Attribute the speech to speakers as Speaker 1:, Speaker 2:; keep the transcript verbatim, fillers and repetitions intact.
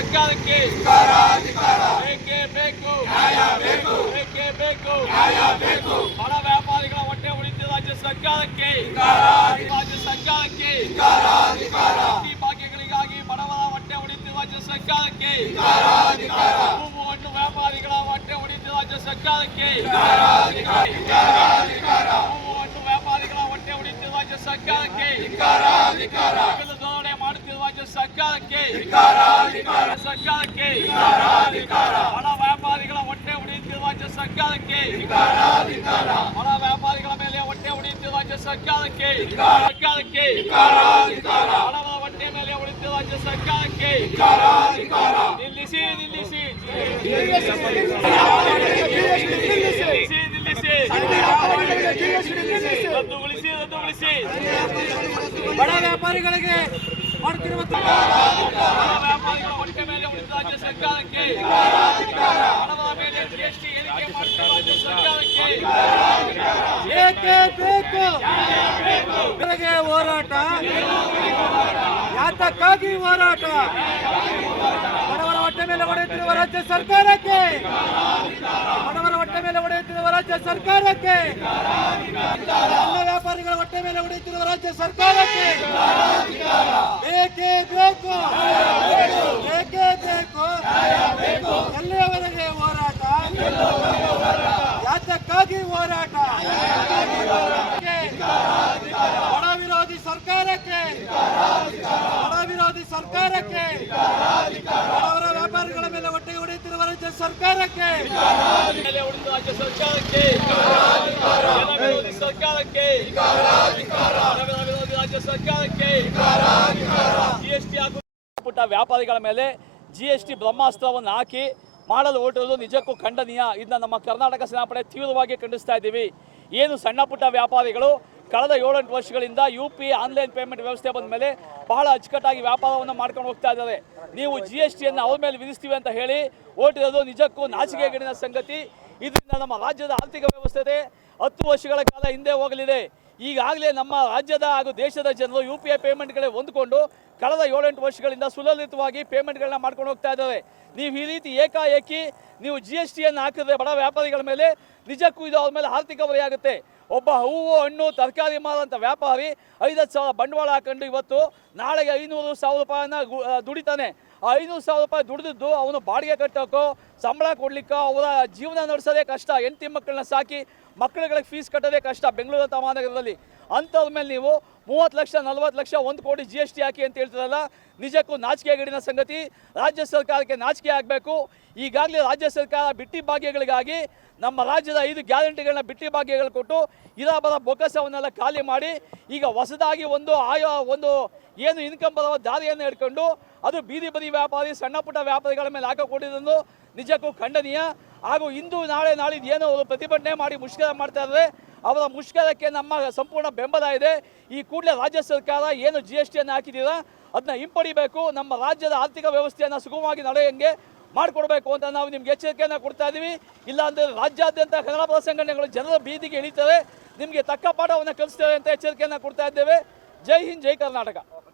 Speaker 1: ಸರ್ಕಾರಕ್ಕೆ ಬೇಕೇ ಬೇಕು, ಬೇಕೇ ಬೇಕು. ಬಡ ವ್ಯಾಪಾರಿಗಳ ಹೊಟ್ಟೆ ಉಳಿತಿರುವ ರಾಜ್ಯ ಸರ್ಕಾರಕ್ಕೆ, ರಾಜ್ಯ ಸರ್ಕಾರಕ್ಕೆ ಈ ಭಾಗ್ಯಗಳಿಗಾಗಿ ಬಡವರ ಹೊಟ್ಟೆ ಉಳಿತಿರುವ ರಾಜ್ಯ ಸರ್ಕಾರಕ್ಕೆ, ಹೂವು ಹಣ್ಣು ವ್ಯಾಪಾರಿಗಳ ಹೊಟ್ಟೆ ಉಳಿತಿರುವ ರಾಜ್ಯ ಸರ್ಕಾರಕ್ಕೆ, ಹೂವು ಹಣ್ಣು ವ್ಯಾಪಾರಿಗಳ ಹೊಟ್ಟೆ ಉಳಿತಿರುವ ರಾಜ್ಯ ಸರ್ಕಾರಕ್ಕೆ, ಧೋರಣೆ ಮಾಡುತ್ತಿರುವ ರಾಜ್ಯ ಸರ್ಕಾರಕ್ಕೆ, ಸರ್ಕಾರಕ್ಕೆ ಬಡ ವ್ಯಾಪಾರಿಗಳ ಹೊಟ್ಟೆ ಉಳಿಯುತ್ತಿರುವ ರಾಜ್ಯ ಸರ್ಕಾರಕ್ಕೆ, ಬಡ ವ್ಯಾಪಾರಿಗಳ ಮೇಲೆ ಹೊಟ್ಟೆ ಉಳಿಯುತ್ತಿರುವ ರಾಜ್ಯ ಸರ್ಕಾರಕ್ಕೆ, ಸರ್ಕಾರಕ್ಕೆ ಬಡವರ ಹೊಟ್ಟೆ ಮೇಲೆ ಉಳಿಯುತ್ತಿರುವ ರಾಜ್ಯ ಸರ್ಕಾರಕ್ಕೆ ನಿಲ್ಲಿಸಿ ನಿಲ್ಲಿಸಿ ನಿಲ್ಲಿಸಿ ನಿಲ್ಲಿಸಿ ರದ್ದುಗೊಳಿಸಿ ರದ್ದುಗೊಳಿಸಿ
Speaker 2: ಬಡ ವ್ಯಾಪಾರಿಗಳಿಗೆ ಮಾಡುತ್ತಿರುವ
Speaker 1: ವ್ಯಾಪಾರಿಗಳ ಹೊಟ್ಟೆ ಮೇಲೆ ಉಳಿದ ರಾಜ್ಯ ಸರ್ಕಾರಕ್ಕೆ, ಬಡವರ ಮೇಲೆ ಜಿಎಸ್ಟಿ ಏರಿಕೆ ಮಾಡುತ್ತಿರುವ ರಾಜ್ಯ ಸರ್ಕಾರಕ್ಕೆ
Speaker 2: ಏಕೆ ಬೇಕು ಬೆಳಗ್ಗೆ ಹೋರಾಟ, ಯಾತಕ್ಕಾಗಿ ಹೋರಾಟ? ಬಡವರ ಹೊಟ್ಟೆ ಮೇಲೆ ಹೊಡೆಯುತ್ತಿರುವ ರಾಜ್ಯ ಸರ್ಕಾರಕ್ಕೆ, ಬಡವರ ಹೊಟ್ಟೆ ಮೇಲೆ ಹೊಡೆಯುತ್ತಿರುವ ರಾಜ್ಯ ಸರ್ಕಾರಕ್ಕೆ, ಎಲ್ಲ ವ್ಯಾಪಾರಿಗಳ ಹೊಟ್ಟೆ ಮೇಲೆ ಹೊಡೆಯುತ್ತಿರುವ ರಾಜ್ಯ ಸರ್ಕಾರಕ್ಕೆ ಬೇಕೇ ಬೇಕು, ಬೇಕೇ ಬೇಕು. ಎಲ್ಲಿಯವರೆಗೆ ಹೋರಾಟ? ಯಾತಕ್ಕಾಗಿ ಹೋರಾಟ? ಬಡ ವಿರೋಧಿ ಸರ್ಕಾರಕ್ಕೆ, ಬಡ ವಿರೋಧಿ ಸರ್ಕಾರಕ್ಕೆ, ಬಡವರ ವ್ಯಾಪಾರಿಗಳ ಮೇಲೆ ಹೊಟ್ಟೆ ಹೊಡೆಯುತ್ತಿರುವ ರಾಜ್ಯ ಸರ್ಕಾರಕ್ಕೆ,
Speaker 1: ಮೇಲೆ ಉಳಿದ ರಾಜ್ಯ ಸರ್ಕಾರಕ್ಕೆ, ವಿರೋಧಿ ಸರ್ಕಾರಕ್ಕೆ, ವಿರೋಧಿ ರಾಜ್ಯ ಸರ್ಕಾರಕ್ಕೆ ಜಿಎಸ್ಟಿ ಹಾಗೂ ಪುಟ್ಟ ವ್ಯಾಪಾರಿಗಳ ಮೇಲೆ ಜಿಎಸ್ಟಿ ಬ್ರಹ್ಮಾಸ್ತ್ರವನ್ನು ಹಾಕಿ ಮಾಡಲು ಹೊರಟಿರುವುದು ನಿಜಕ್ಕೂ ಖಂಡನೀಯ. ಇದನ್ನ ನಮ್ಮ ಕರ್ನಾಟಕ ಸೇನಾಪಡೆ ತೀವ್ರವಾಗಿ ಖಂಡಿಸ್ತಾ ಇದ್ದೀವಿ. ಏನು ಸಣ್ಣ ಪುಟ್ಟ ವ್ಯಾಪಾರಿಗಳು ಕಳೆದ ಏಳೆಂಟು ವರ್ಷಗಳಿಂದ ಯು ಪಿ ಆನ್ಲೈನ್ ಪೇಮೆಂಟ್ ವ್ಯವಸ್ಥೆ ಬಂದ ಮೇಲೆ ಬಹಳ ಅಚ್ಚುಕಟ್ಟಾಗಿ ವ್ಯಾಪಾರವನ್ನು ಮಾಡ್ಕೊಂಡು ಹೋಗ್ತಾ ಇದ್ದಾರೆ. ನೀವು ಜಿ ಎಸ್ ಟಿಯನ್ನು ಅವ್ರ ಮೇಲೆ ವಿಧಿಸ್ತೀವಿ ಅಂತ ಹೇಳಿ ಹೊರಟಿರೋದು ನಿಜಕ್ಕೂ ನಾಚಿಕೆಗೇಡಿನ ಸಂಗತಿ. ಇದರಿಂದ ನಮ್ಮ ರಾಜ್ಯದ ಆರ್ಥಿಕ ವ್ಯವಸ್ಥೆ ಹತ್ತು ವರ್ಷಗಳ ಕಾಲ ಹಿಂದೆ ಹೋಗಲಿದೆ. ಈಗಾಗಲೇ ನಮ್ಮ ರಾಜ್ಯದ ಹಾಗೂ ದೇಶದ ಜನರು ಯು ಪಿ ಐ ಪೇಮೆಂಟ್ಗಳೇ ಹೊಂದಿಕೊಂಡು ಕಳೆದ ಏಳೆಂಟು ವರ್ಷಗಳಿಂದ ಸುಲಲಿತವಾಗಿ ಪೇಮೆಂಟ್ಗಳನ್ನ ಮಾಡ್ಕೊಂಡು ಹೋಗ್ತಾ ಇದ್ದಾರೆ. ನೀವು ಈ ರೀತಿ ಏಕಾಏಕಿ ನೀವು ಜಿ ಎಸ್ ಟಿಯನ್ನು ಹಾಕಿದ್ರೆ ಬಡ ವ್ಯಾಪಾರಿಗಳ ಮೇಲೆ ನಿಜಕ್ಕೂ ಇದು ಅವ್ರ ಮೇಲೆ ಆರ್ಥಿಕ ಹೊರೆಯಾಗುತ್ತೆ. ಒಬ್ಬ ಹೂವು ಹಣ್ಣು ತರಕಾರಿ ಮಾರುವಂಥ ವ್ಯಾಪಾರಿ ಐದತ್ತು ಸಾವಿರ ಬಂಡವಾಳ ಹಾಕೊಂಡು ಇವತ್ತು ನಾಳೆಗೆ ಐನೂರು ಸಾವಿರ ರೂಪಾಯಿನ ದುಡಿತಾನೆ. ಆ ಐನೂರು ಸಾವಿರ ರೂಪಾಯಿ ದುಡಿದಿದ್ದು ಅವನು ಬಾಡಿಗೆ ಕಟ್ಟೋಕ್ಕೋ ಸಂಬಳ ಕೊಡ್ಲಿಕ್ಕೋ ಅವರ ಜೀವನ ನಡೆಸೋದೇ ಕಷ್ಟ. ಹೆಂಡತಿ ಮಕ್ಕಳನ್ನ ಸಾಕಿ ಮಕ್ಕಳುಗಳಿಗೆ ಫೀಸ್ ಕಟ್ಟೋದೇ ಕಷ್ಟ ಬೆಂಗಳೂರು ಮಹಾನಗರದಲ್ಲಿ. ಅಂಥವ್ರ ಮೇಲೆ ನೀವು ಮೂವತ್ತು ಲಕ್ಷ ನಲ್ವತ್ತು ಲಕ್ಷ ಒಂದು ಕೋಟಿ ಜಿ ಎಸ್ ಟಿ ಹಾಕಿ ಅಂತ ಹೇಳ್ತಿರಲ್ಲ, ನಿಜಕ್ಕೂ ನಾಚಿಕೆಗೇಡಿನ ಸಂಗತಿ. ರಾಜ್ಯ ಸರ್ಕಾರಕ್ಕೆ ನಾಚಿಕೆ ಆಗಬೇಕು. ಈಗಾಗಲೇ ರಾಜ್ಯ ಸರ್ಕಾರ ಬಿಟ್ಟಿ ಭಾಗ್ಯಗಳಿಗಾಗಿ ನಮ್ಮ ರಾಜ್ಯದ ಐದು ಗ್ಯಾರಂಟಿಗಳನ್ನ ಬಿಟ್ಟಿ ಭಾಗ್ಯಗಳು ಕೊಟ್ಟು ಇರಾಬರ ಬೊಕ್ಕಸವನ್ನೆಲ್ಲ ಖಾಲಿ ಮಾಡಿ ಈಗ ಹೊಸದಾಗಿ ಒಂದು ಆಯೋ ಒಂದು ಏನು ಇನ್ಕಮ್ ಬರುವ ದಾರಿಯನ್ನು ಹಿಡ್ಕೊಂಡು ಅದು ಬೀದಿ ಬದಿ ವ್ಯಾಪಾರಿ ಸಣ್ಣ ಪುಟ್ಟ ವ್ಯಾಪಾರಿಗಳ ಮೇಲೆ ಹಾಕಿಕೊಟ್ಟಿದ್ದನ್ನು ನಿಜಕ್ಕೂ ಖಂಡನೀಯ. ಹಾಗೂ ಇಂದು ನಾಳೆ ನಾಳಿದ್ದು ಏನೋ ಅವರು ಪ್ರತಿಭಟನೆ ಮಾಡಿ ಮುಷ್ಕರ ಮಾಡ್ತಾ ಇದ್ದಾರೆ. ಅವರ ಮುಷ್ಕರಕ್ಕೆ ನಮ್ಮ ಸಂಪೂರ್ಣ ಬೆಂಬಲ ಇದೆ. ಈ ಕೂಡಲೇ ರಾಜ್ಯ ಸರ್ಕಾರ ಏನು ಜಿ ಎಸ್ ಟಿಯನ್ನು ಹಾಕಿದ್ದೀರಾ ಅದನ್ನ ಹಿಂಪಡಿಬೇಕು. ನಮ್ಮ ರಾಜ್ಯದ ಆರ್ಥಿಕ ವ್ಯವಸ್ಥೆಯನ್ನು ಸುಗಮವಾಗಿ ನಡೆಯಂಗೆ ಮಾಡಿಕೊಡ್ಬೇಕು ಅಂತ ನಾವು ನಿಮ್ಗೆ ಎಚ್ಚರಿಕೆಯನ್ನು ಕೊಡ್ತಾ ಇದ್ದೀವಿ. ಇಲ್ಲಾಂದರೆ ರಾಜ್ಯಾದ್ಯಂತ ಕನ್ನಡ ಪರ ಸಂಘಟನೆಗಳು ಜನರ ಬೀದಿಗೆ ಇಳಿತವೆ, ನಿಮಗೆ ತಕ್ಕ ಪಾಠವನ್ನು ಕಲಿಸ್ತೇವೆ ಅಂತ ಎಚ್ಚರಿಕೆಯನ್ನು ಕೊಡ್ತಾ ಇದ್ದೇವೆ. ಜೈ ಹಿಂದ್, ಜೈ ಕರ್ನಾಟಕ.